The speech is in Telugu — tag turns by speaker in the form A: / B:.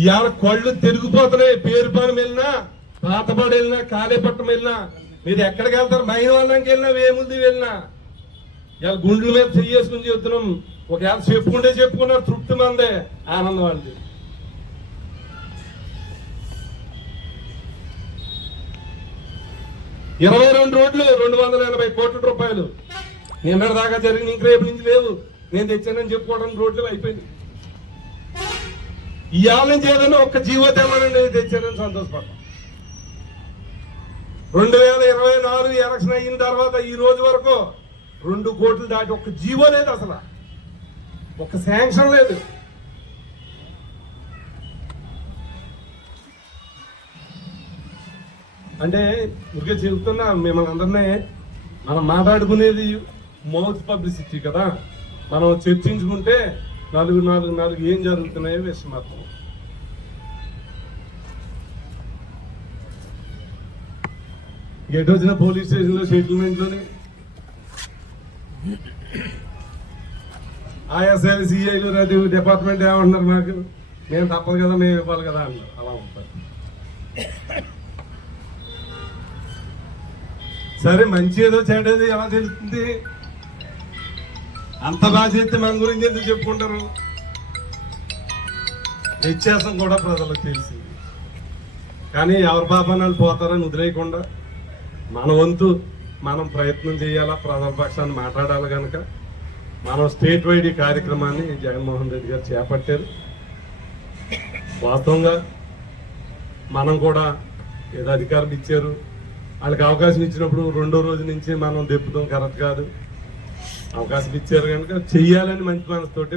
A: ఇవాళ కళ్ళు తిరిగిపోతున్నాయి. పేరుపాలెం వెళ్ళినా పాతపాడు వెళ్ళినా కాలేపట్నం వెళ్ళినా మీరు ఎక్కడికి వెళ్తారు? మైనవాళ్ళకి వెళ్ళినా వేముంది వెళ్ళినా. ఇవాళ గుండెల మీద చెయ్యేసుకుని చెప్తున్నాం. ఒకవేళ చెప్పుకుంటే చెప్పుకున్నారు తృప్తి మందే ఆనందం వాళ్ళది ఇరవై రెండు రోడ్లు రెండు వందల ఎనభై కోట్ల రూపాయలు. నిన్నటి దాకా జరిగిన ఇంక రేపు నుంచి లేవు. నేను తెచ్చానని చెప్పుకోవడం రోడ్లు అయిపోయింది ఇవాళ నుంచి ఏదైనా ఒక్క జీవో తెమ్మనండి నేను తెచ్చానని రెండు వేల ఇరవై నాలుగు ఎలక్షన్ అయిన తర్వాత ఈ రోజు వరకు రెండు కోట్లు దాటి ఒక్క జీవో లేదు అసలు. ఒక్క శాంక్షన్ లేదు. అంటే ఇంకా చెబుతున్నా మిమ్మల్ని అందరినీ మనం మాట్లాడుకునేది మౌత్ పబ్లిసిటీ కదా. మనం చర్చించుకుంటే నాలుగు నాలుగు నాలుగు ఏం జరుగుతున్నాయో విషయం అర్థం పోలీస్ స్టేషన్లో సెటిల్మెంట్లోనే. ఆయాసాలు సిఐలు అది డిపార్ట్మెంట్ ఏమంటున్నారు నాకు నేను తప్పదు కదా మేము ఇవ్వాలి కదా అన్నారు అలా ఉంటారు. సరే మంచి ఏదో చెడేది ఎలా తెలుస్తుంది? అంత బాగా చేస్తే మన గురించి ఎందుకు చెప్పుకుంటారు? వ్యత్యాసం కూడా ప్రజలకు తెలిసింది. కానీ ఎవరి పాపనాలు పోతారని వదిలేయకుండా మన వంతు మనం ప్రయత్నం చేయాలా? ప్రజల పక్షాన్ని మాట్లాడాలి కనుక మనం స్టేట్ వైడ్ ఈ కార్యక్రమాన్ని జగన్మోహన్ రెడ్డి గారు చేపట్టారు. వాస్తవంగా మనం కూడా ఏదో అధికారులు ఇచ్చారు. వాళ్ళకి అవకాశం ఇచ్చినప్పుడు రెండో రోజు నుంచి మనం దెబ్బతాం కరెక్ట్ కాదు. అవకాశం ఇచ్చారు కనుక చెయ్యాలని మంచి మనసుతోటి